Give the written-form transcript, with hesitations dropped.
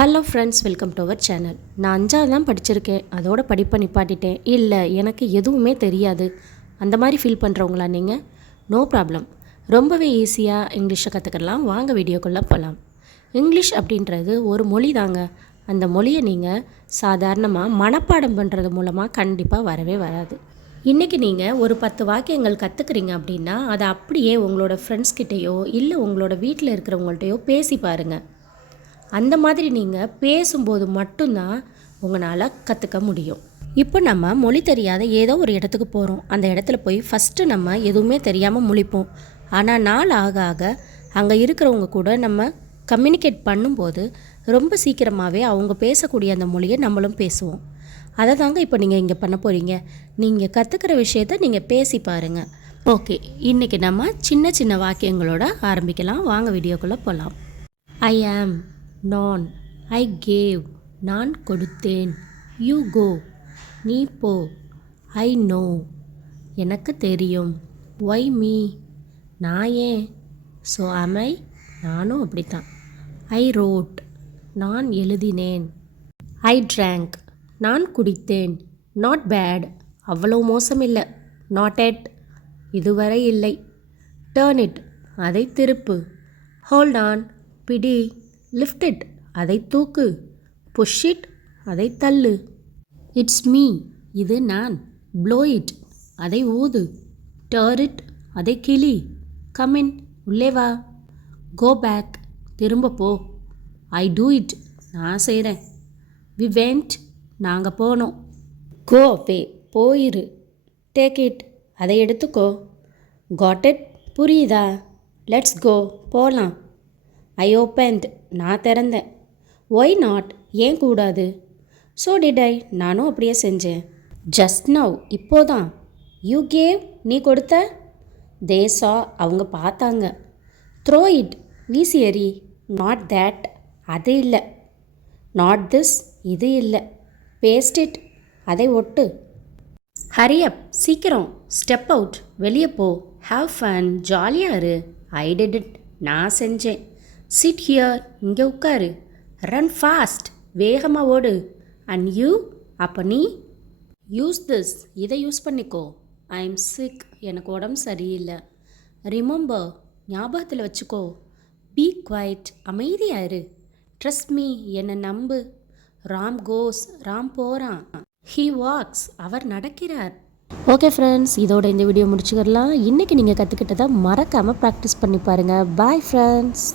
Hello friends, welcome to our channel. நான் 5வது தான் படிச்சிருக்கேன், அதோட படிப்பை நிப்பாட்டிட்டேன், இல்லை எனக்கு எதுவுமே தெரியாது, அந்த மாதிரி ஃபீல் பண்ணுறவங்களா நீங்கள்? No problem. ரொம்பவே ஈஸியாக இங்கிலீஷை கற்றுக்கலாம். வாங்க வீடியோக்குள்ளே போகலாம். இங்கிலீஷ் அப்படின்றது ஒரு மொழி தாங்க. அந்த மொழியை நீங்கள் சாதாரணமாக மனப்பாடம் பண்ணுறது மூலமாக கண்டிப்பாக வரவே வராது. இன்றைக்கி நீங்கள் ஒரு 10 வாக்கியங்கள் கற்றுக்குறீங்க அப்படின்னா அதை அப்படியே உங்களோட ஃப்ரெண்ட்ஸ்கிட்டையோ இல்லை உங்களோட வீட்டில் இருக்கிறவங்கள்ட்டையோ பேசி பாருங்கள். அந்த மாதிரி நீங்கள் பேசும்போது மட்டும்தான் உங்களால் கற்றுக்க முடியும். இப்போ நம்ம மொழி தெரியாத ஏதோ ஒரு இடத்துக்கு போகிறோம். அந்த இடத்துல போய் ஃபஸ்ட்டு நம்ம எதுவுமே தெரியாமல் முழிப்போம். ஆனால் நாள் ஆக ஆக அங்கே இருக்கிறவங்க கூட நம்ம கம்யூனிகேட் பண்ணும்போது ரொம்ப சீக்கிரமாகவே அவங்க பேசக்கூடிய அந்த மொழியை நம்மளும் பேசுவோம். அதை தாங்க இப்போ நீங்கள் இங்கே பண்ண போகிறீங்க. நீங்கள் கற்றுக்கிற விஷயத்த நீங்கள் பேசி பாருங்கள். ஓகே, இன்றைக்கி நம்ம சின்ன சின்ன வாக்கியங்களோட ஆரம்பிக்கலாம். வாங்க வீடியோக்குள்ளே போகலாம். ஐ ஆம், நான். ஐ கேவ், நான் கொடுத்தேன். யூ கோ, நீ போ. ஐ நோ, எனக்கு தெரியும். ஒய் மீ, நான் ஏன். ஸோ am I, நானும் அப்படித்தான். ஐ ரோட், நான் எழுதினேன். ஐ drank, நான் குடித்தேன். நாட் பேட், அவ்வளோ மோசம் இல்லை. நாட் எட், இதுவரை இல்லை. டேர்ன் இட், அதை திருப்பு. ஹோல்ட் ஆன், பிடி. லிஃப்ட் இட், அதை தூக்கு. புஷ் இட், அதை தள்ளு. இட்ஸ் மீ, இது நான். ப்ளோ இட், அதை ஊது. டர் இட், அதை கிளி. கம் இன், உள்ளே வா. கோ பேக், திரும்ப போ. ஐ டூ இட், நான் செய்கிறேன். வி வெண்ட், நாங்கள் போனோம். கோ அவே, போயிரு. டேக் இட், அதை எடுத்துக்கோ. காட் இட், புரியுதா? லெட்ஸ் கோ, போகலாம். ஐ ஓப்பன்ட், நான் திறந்தேன். ஒய் நாட், ஏன் கூடாது? ஸோ டிட் ஐ, நானும் அப்படியே செஞ்சேன். ஜஸ்ட் நவ், இப்போதான். யூ கேவ், நீ கொடுத்த. தே சா, அவங்க பார்த்தாங்க. த்ரோ இட், வீசி எறி. நாட் தேட், அது இல்லை. நாட் திஸ், இது இல்லை. பேஸ்ட் இட், அதை ஒட்டு. ஹரி அப், சீக்கிரம். ஸ்டெப் அவுட், வெளியே போ. ஹாவ் ஃபன், ஜாலியாக இரு. ஐ டிட் இட், நான் செஞ்சேன். சிட் ஹியர், இங்கே உட்காரு. ரன் ஃபாஸ்ட், வேகமாக ஓடு. அண்ட் யூ, அப்போ நீ. யூஸ் திஸ், இதை யூஸ் பண்ணிக்கோ. ஐ எம் சிக், எனக்கு உடம்பு சரியில்லை. ரிமெம்பர், ஞாபகத்தில் வச்சுக்கோ. பி குவைட், அமைதியாக இரு. ட்ரஸ்ட் மீ, என்னை நம்பு. ராம் கோஸ், ராம் போகிறான். ஹீ வாக்ஸ், அவர் நடக்கிறார். ஓகே ஃப்ரெண்ட்ஸ், இதோட இந்த வீடியோ முடிச்சுக்கலாம். இன்றைக்கி நீங்கள் கற்றுக்கிட்டதை மறக்காமல் ப்ராக்டிஸ் பண்ணி பாருங்கள். Bye friends.